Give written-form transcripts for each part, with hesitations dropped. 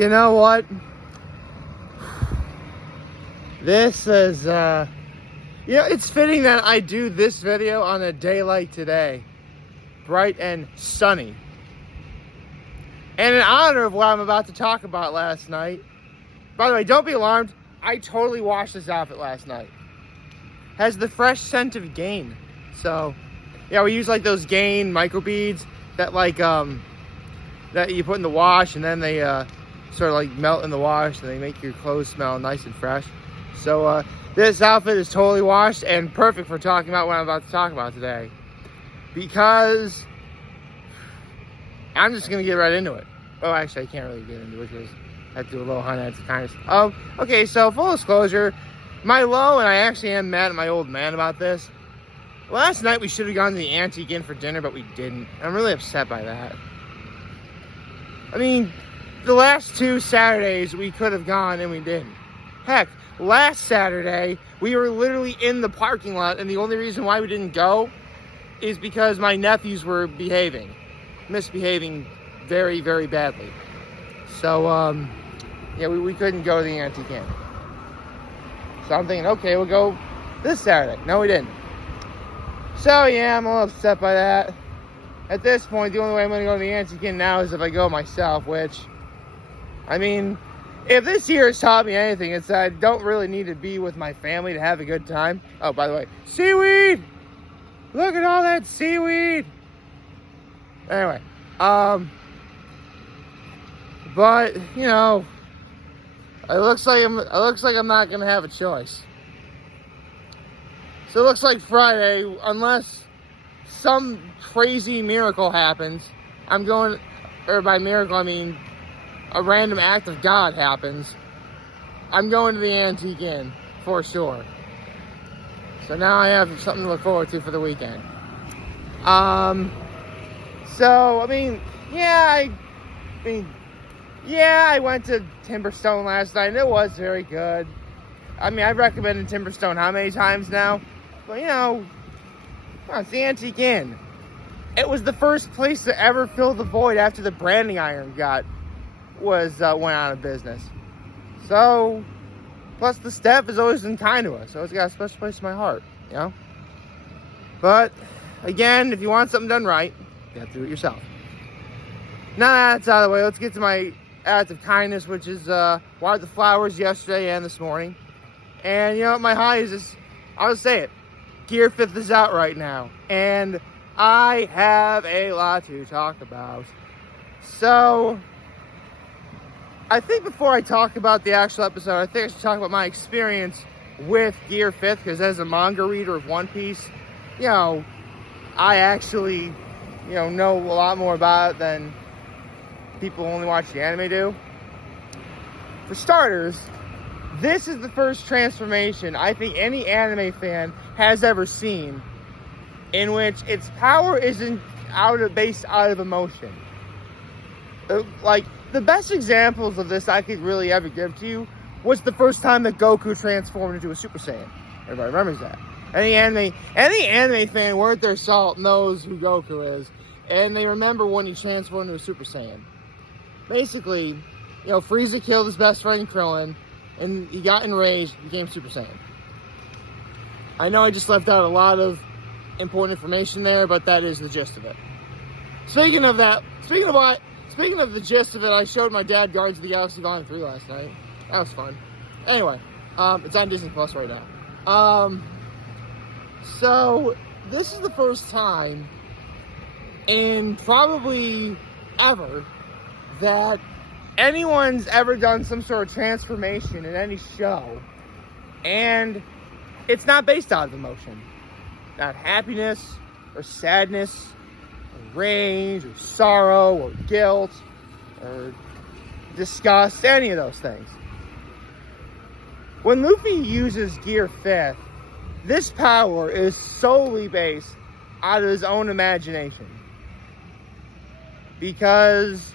You know what? This is, it's fitting that I do this video on a day like today. Bright and sunny. And in honor of what I'm about to talk about last night. By the way, don't be alarmed. I totally washed this outfit last night. Has the fresh scent of Gain. So, yeah, we use like those Gain microbeads that that you put in the wash, and then they sort of like melt in the wash, and they make your clothes smell nice and fresh. So this outfit is totally washed and perfect for talking about what I'm about to talk about today, because I'm just gonna get right into it. Oh, actually, I can't really get into it because I have to do a little highlights of kindness. Okay, so full disclosure, my low, and I actually am mad at my old man about this. Last night we should have gone to the Antique Inn for dinner, but we didn't. I'm really upset by that. I mean, the last 2 Saturdays we could have gone and we didn't. Heck, last Saturday we were literally in the parking lot, and the only reason why we didn't go is because my nephews were misbehaving very, very badly. So, yeah, we couldn't go to the Antique Inn. So I'm thinking, okay, we'll go this Saturday. No, we didn't. So, yeah, I'm a little upset by that. At this point, the only way I'm going to go to the Antique Inn now is if I go myself, which, I mean, if this year has taught me anything, it's that I don't really need to be with my family to have a good time. Oh, by the way, seaweed! Look at all that seaweed! Anyway, but, you know, it looks like I'm not going to have a choice. So it looks like Friday, unless some crazy miracle happens, I'm going, or by miracle I mean a random act of God happens, I'm going to the Antique Inn for sure. So now I have something to look forward to for the weekend. So I mean, I went to Timberstone last night and it was very good. I mean, I've recommended Timberstone how many times now? But you know, it's the Antique Inn. It was the first place to ever fill the void after the branding iron went out of business. So, plus the staff has always been kind to us, so it's got a special place in my heart, you know? But, again, if you want something done right, you have to do it yourself. Now that's out of the way, let's get to my act of kindness, which is, watered the flowers yesterday and this morning. And, you know what, my high is just, I'll just say it, Gear 5th is out right now, and I have a lot to talk about. So, I think before I talk about the actual episode, I think I should talk about my experience with Gear 5th, because as a manga reader of One Piece, you know, I actually, you know a lot more about it than people who only watch the anime do. For starters, this is the first transformation I think any anime fan has ever seen in which its power isn't based out of emotion. Like, the best examples of this I could really ever give to you was the first time that Goku transformed into a Super Saiyan. Everybody remembers that. Any anime fan worth their salt knows who Goku is, and they remember when he transformed into a Super Saiyan. Basically, you know, Frieza killed his best friend Krillin, and he got enraged, became Super Saiyan. I know I just left out a lot of important information there, but that is the gist of it. Speaking of the gist of it, I showed my dad Guardians of the Galaxy Volume 3 last night. That was fun. Anyway, it's on Disney Plus right now. So, this is the first time in probably ever that anyone's ever done some sort of transformation in any show, and it's not based out of emotion. Not happiness, or sadness, or rage, or sorrow, or guilt, or disgust, any of those things. When Luffy uses Gear 5th, this power is solely based out of his own imagination. Because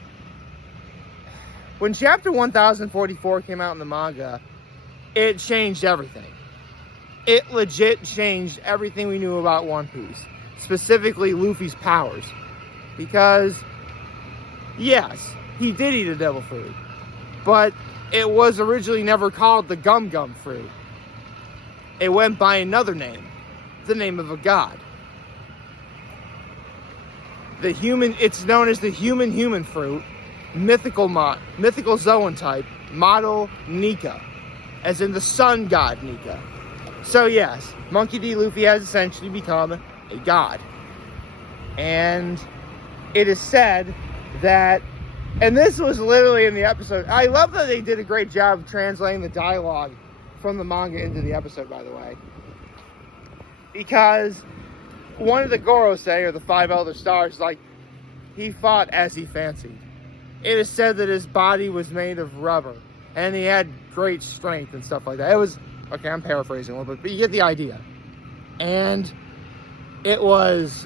when chapter 1044 came out in the manga, it changed everything. It legit changed everything we knew about One Piece. Specifically, Luffy's powers. Because, yes, he did eat a devil fruit. but it was originally never called the Gum Gum fruit. It went by another name, the name of a god. It's known as the human fruit, mythical Zoan type, model Nika, as in the sun god Nika. So yes, Monkey D. Luffy has essentially become a god. And it is said that, and this was literally in the episode, I love that they did a great job of translating the dialogue from the manga into the episode, by the way. Because one of the Gorosei, or the Five Elder Stars, like, he fought as he fancied. It is said that his body was made of rubber, and he had great strength and stuff like that. It was, okay, I'm paraphrasing a little bit, but you get the idea. And it was,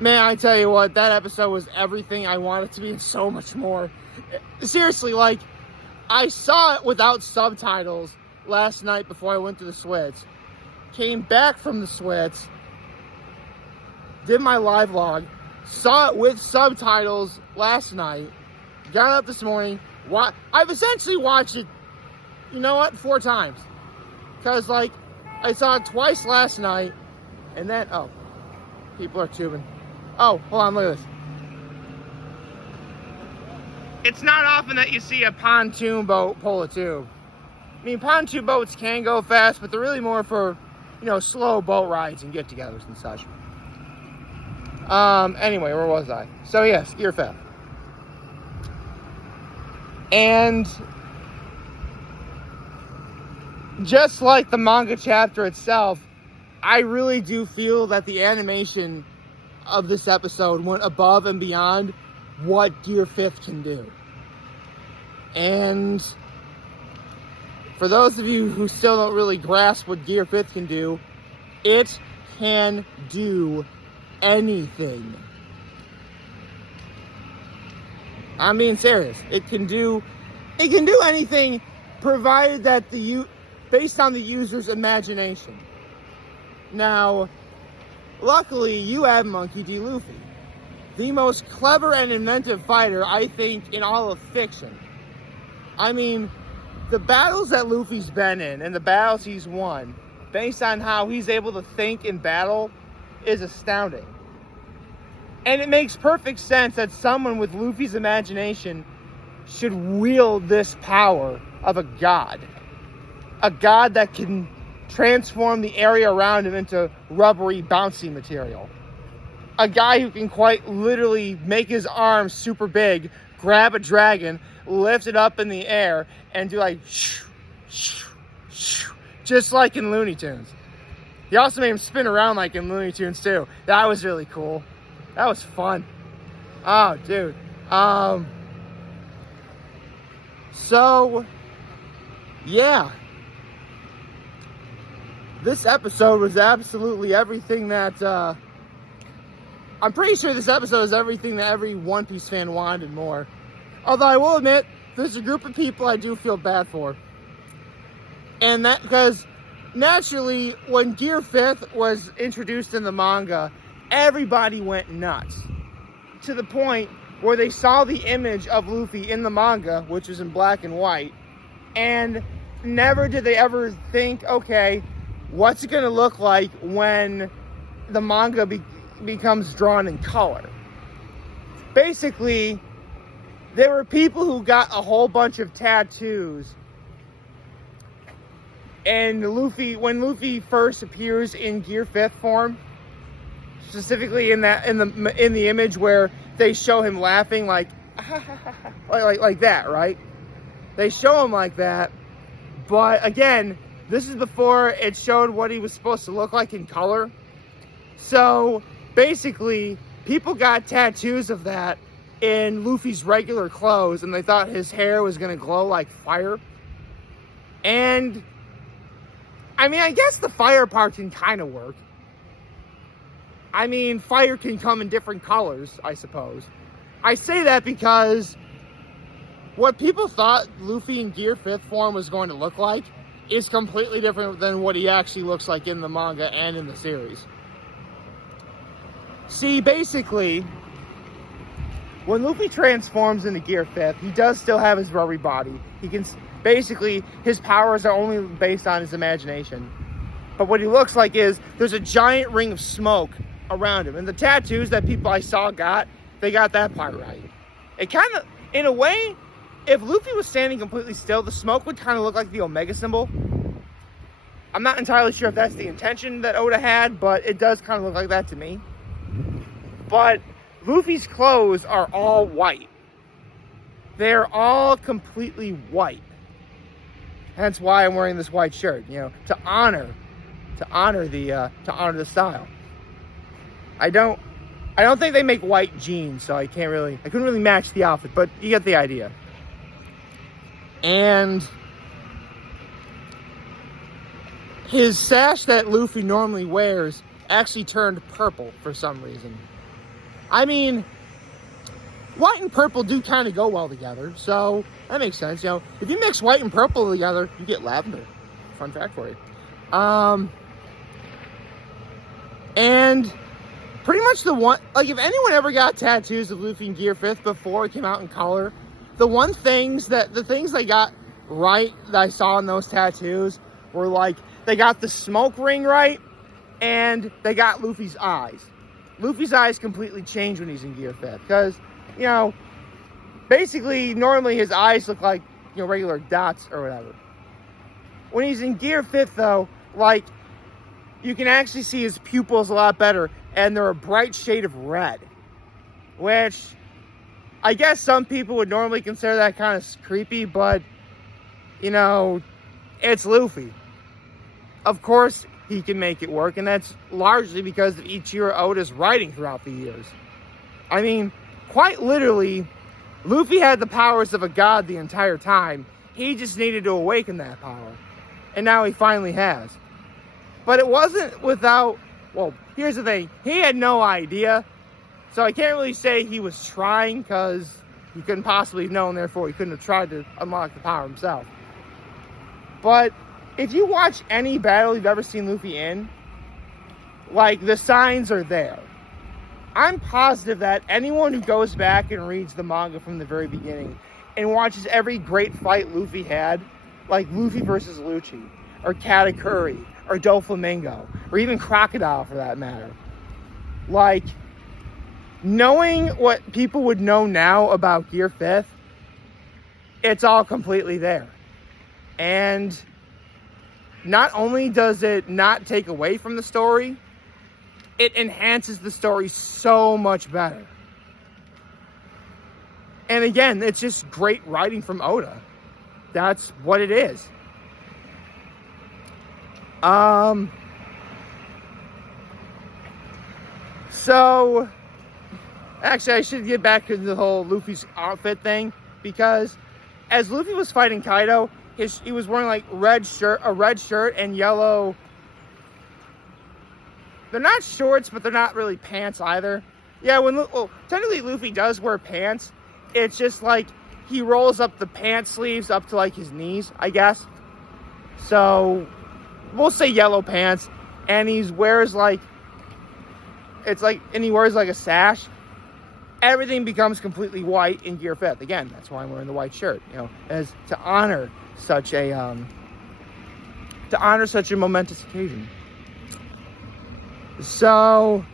man, I tell you what, that episode was everything I wanted to be and so much more. Seriously, like, I saw it without subtitles last night before I went to the Switch. Came back from the Switch, did my live log, saw it with subtitles last night, got up this morning. I've essentially watched it, you know what, 4 times. Because, like, I saw it twice last night, and then, oh, people are tubing. Oh, hold on, look at this. It's not often that you see a pontoon boat pull a tube. I mean, pontoon boats can go fast, but they're really more for, you know, slow boat rides and get-togethers and such. Anyway, where was I? So, yes, Gear 5th. And just like the manga chapter itself, I really do feel that the animation of this episode went above and beyond what Gear 5th can do. And for those of you who still don't really grasp what Gear 5th can do, it can do anything. I'm being serious. It can do anything, provided that based on the user's imagination. Now, luckily, you have Monkey D. Luffy, the most clever and inventive fighter, I think, in all of fiction. I mean, the battles that Luffy's been in and the battles he's won, based on how he's able to think in battle, is astounding. And it makes perfect sense that someone with Luffy's imagination should wield this power of a god. A god that can transform the area around him into rubbery, bouncy material. A guy who can quite literally make his arms super big, grab a dragon, lift it up in the air, and do like shoo, shoo, shoo, just like in Looney Tunes. He also made him spin around like in Looney Tunes too. That was really cool. That was fun. Oh, dude. So, yeah. This episode was absolutely everything that, I'm pretty sure this episode is everything that every One Piece fan wanted and more. Although I will admit, there's a group of people I do feel bad for. And that, because naturally, when Gear 5th was introduced in the manga, everybody went nuts. To the point where they saw the image of Luffy in the manga, which was in black and white, and never did they ever think, okay, what's it going to look like when the manga becomes drawn in color? Basically, there were people who got a whole bunch of tattoos. And Luffy, when Luffy first appears in Gear 5th form, specifically in the image where they show him laughing like that, right? They show him like that, but again, this is before it showed what he was supposed to look like in color. So basically, people got tattoos of that in Luffy's regular clothes, and they thought his hair was going to glow like fire. And I mean, I guess the fire part can kind of work. I mean, fire can come in different colors, I suppose. I say that because what people thought Luffy in Gear 5th form was going to look like is completely different than what he actually looks like in the manga and in the series. See, basically, when Luffy transforms into Gear 5th, he does still have his rubbery body. He can, basically, his powers are only based on his imagination. But what he looks like is, there's a giant ring of smoke around him. And the tattoos that people I saw they got that part right. It kind of, in a way, if Luffy was standing completely still, the smoke would kind of look like the Omega symbol. I'm not entirely sure if that's the intention that Oda had, but it does kind of look like that to me. But Luffy's clothes are all white. They're all completely white. Hence why I'm wearing this white shirt, to honor the style. I don't think they make white jeans, so I couldn't really match the outfit, but you get the idea. And his sash that Luffy normally wears actually turned purple for some reason. I mean, white and purple do kind of go well together, so that makes sense. If you mix white and purple together, you get lavender. Fun fact for you. And pretty much if anyone ever got tattoos of Luffy in Gear 5th before it came out in color, the things they got right that I saw in those tattoos were they got the smoke ring right, and they got Luffy's eyes. Luffy's eyes completely change when he's in Gear 5th, because, basically, normally his eyes look like, regular dots or whatever. When he's in Gear 5th, though, you can actually see his pupils a lot better, and they're a bright shade of red, which I guess some people would normally consider that kind of creepy, but, it's Luffy. Of course, he can make it work, and that's largely because of Ichiro Oda's writing throughout the years. I mean, quite literally, Luffy had the powers of a god the entire time. He just needed to awaken that power, and now he finally has. But it wasn't without, here's the thing, he had no idea, so I can't really say he was trying, because he couldn't possibly have known, therefore he couldn't have tried to unlock the power himself. But if you watch any battle you've ever seen Luffy in, the signs are there. I'm positive that anyone who goes back and reads the manga from the very beginning and watches every great fight Luffy had, like Luffy versus Lucci, or Katakuri, or Doflamingo, or even Crocodile for that matter, knowing what people would know now about Gear 5th, it's all completely there. And not only does it not take away from the story, it enhances the story so much better. And again, it's just great writing from Oda. That's what it is. So, actually, I should get back to the whole Luffy's outfit thing, because as Luffy was fighting Kaido, he was wearing a red shirt and yellow. They're not shorts, but they're not really pants either. Yeah, technically Luffy does wear pants. It's just he rolls up the pant sleeves up to his knees, I guess. So we'll say yellow pants, and he wears a sash. Everything becomes completely white in Gear 5th. Again, that's why I'm wearing the white shirt, as to honor such a momentous occasion. So,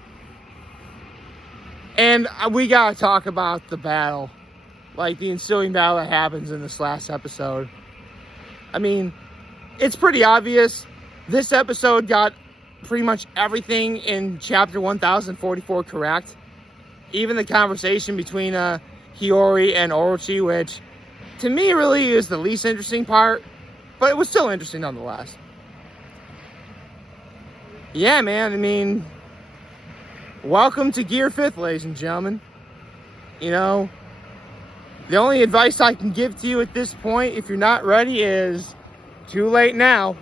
and we gotta talk about the battle, the ensuing battle that happens in this last episode. I mean, it's pretty obvious. This episode got pretty much everything in chapter 1044 correct. Even the conversation between Hiyori and Orochi, which to me really is the least interesting part, but it was still interesting nonetheless. Yeah, man, I mean, welcome to Gear 5th, ladies and gentlemen. The only advice I can give to you at this point, if you're not ready, is too late now.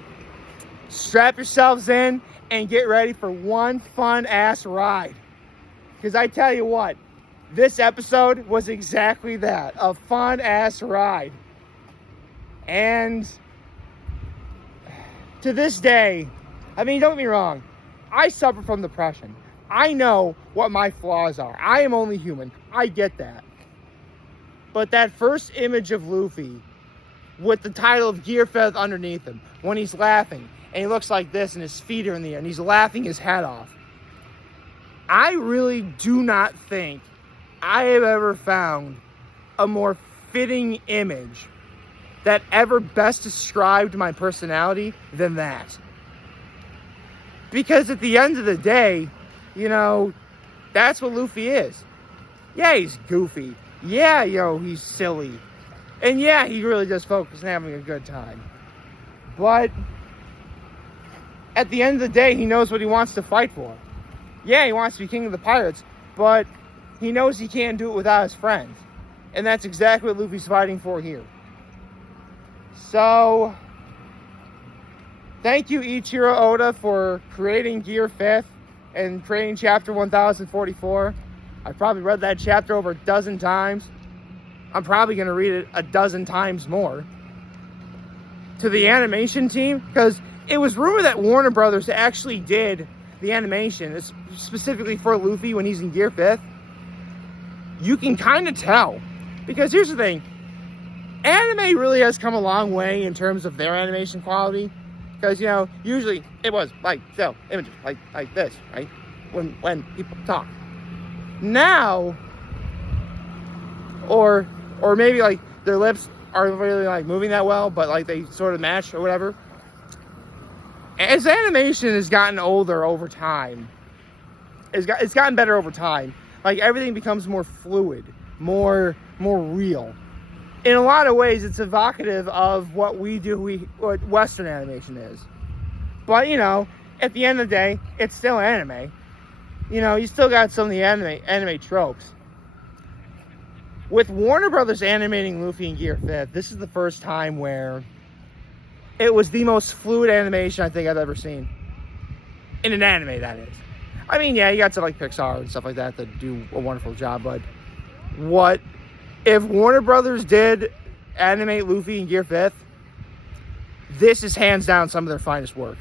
Strap yourselves in and get ready for one fun-ass ride. Because I tell you what, this episode was exactly that, a fun-ass ride. And to this day, I mean, don't get me wrong, I suffer from depression. I know what my flaws are. I am only human. I get that. But that first image of Luffy with the title of Gear 5 underneath him, when he's laughing, and he looks like this, and his feet are in the air, and he's laughing his head off. I really do not think I have ever found a more fitting image that ever best described my personality than that. Because at the end of the day, you know, that's what Luffy is. Yeah, he's goofy. Yeah, he's silly. And yeah, he really does focus on having a good time. But at the end of the day, he knows what he wants to fight for. Yeah, he wants to be king of the pirates, but he knows he can't do it without his friends. And that's exactly what Luffy's fighting for here. So, thank you, Ichiro Oda, for creating Gear 5th and creating Chapter 1044. I've probably read that chapter over a dozen times. I'm probably going to read it a dozen times more. To the animation team, because it was rumored that Warner Brothers actually did the animation, specifically for Luffy when he's in Gear 5th. You can kind of tell. Because here's the thing. Anime really has come a long way in terms of their animation quality. Because, usually it was like still images, like this, right? When people talk. Now, or maybe like their lips aren't really like moving that well, but like they sort of match or whatever. As animation has gotten older over time, it's gotten better over time. Like everything becomes more fluid, more real. In a lot of ways, it's evocative of what we do, what Western animation is. But at the end of the day, it's still anime. You still got some of the anime tropes. With Warner Brothers animating Luffy in Gear 5th, this is the first time where it was the most fluid animation I think I've ever seen. In an anime, that is. I mean, yeah, you got to like Pixar and stuff like that do a wonderful job, but if Warner Brothers did animate Luffy in Gear 5th, this is hands down some of their finest work.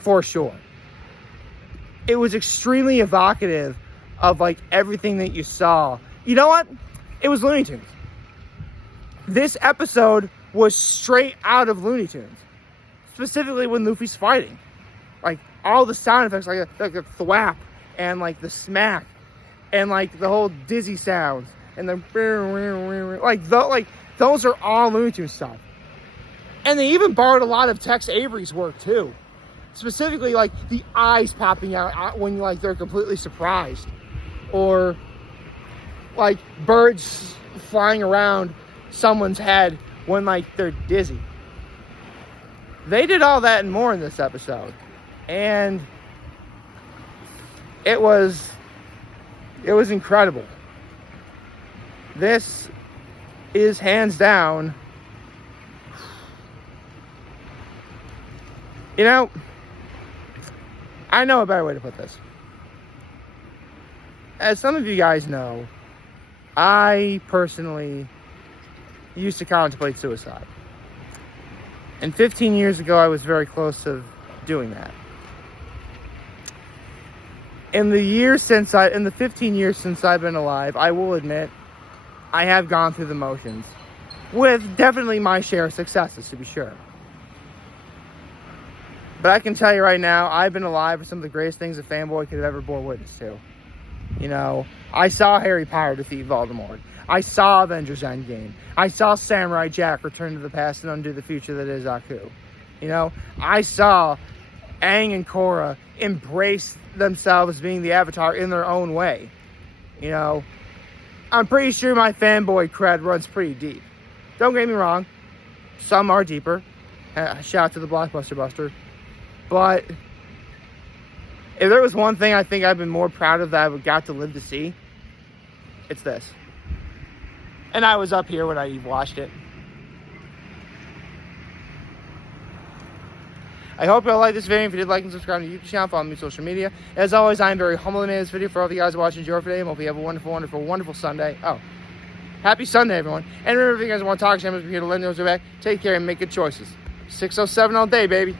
For sure. It was extremely evocative of like everything that you saw. You know what? It was Looney Tunes. This episode was straight out of Looney Tunes. Specifically when Luffy's fighting. Like all the sound effects, like the thwap and like the smack and like the whole dizzy sounds and the like those are all Looney Tunes stuff. And they even borrowed a lot of Tex Avery's work too. Specifically like the eyes popping out when like they're completely surprised, or like birds flying around someone's head when like they're dizzy. They did all that and more in this episode. And it was incredible. This is hands down, I know a better way to put this. As some of you guys know, I personally used to contemplate suicide. And 15 years ago, I was very close to doing that. In the 15 years since I've been alive, I will admit, I have gone through the motions. With definitely my share of successes, to be sure. But I can tell you right now, I've been alive for some of the greatest things a fanboy could have ever bore witness to. I saw Harry Potter defeat Voldemort. I saw Avengers Endgame. I saw Samurai Jack return to the past and undo the future that is Aku. I saw Aang and Korra embrace themselves being the Avatar in their own way. I'm pretty sure my fanboy cred runs pretty deep. Don't get me wrong. Some are deeper. Shout out to the Blockbuster Buster. But if there was one thing I think I've been more proud of that I got to live to see, it's this. And I was up here when I watched it. I hope you all liked this video. If you did, like and subscribe to the YouTube channel, follow me on social media. As always, I'm very humble to make this video for all of you guys watching Joe today. I hope you have a wonderful, wonderful, wonderful Sunday. Oh, happy Sunday, everyone. And remember, if you guys want to talk, I'm here to let you know back. Take care and make good choices. 607 all day, baby.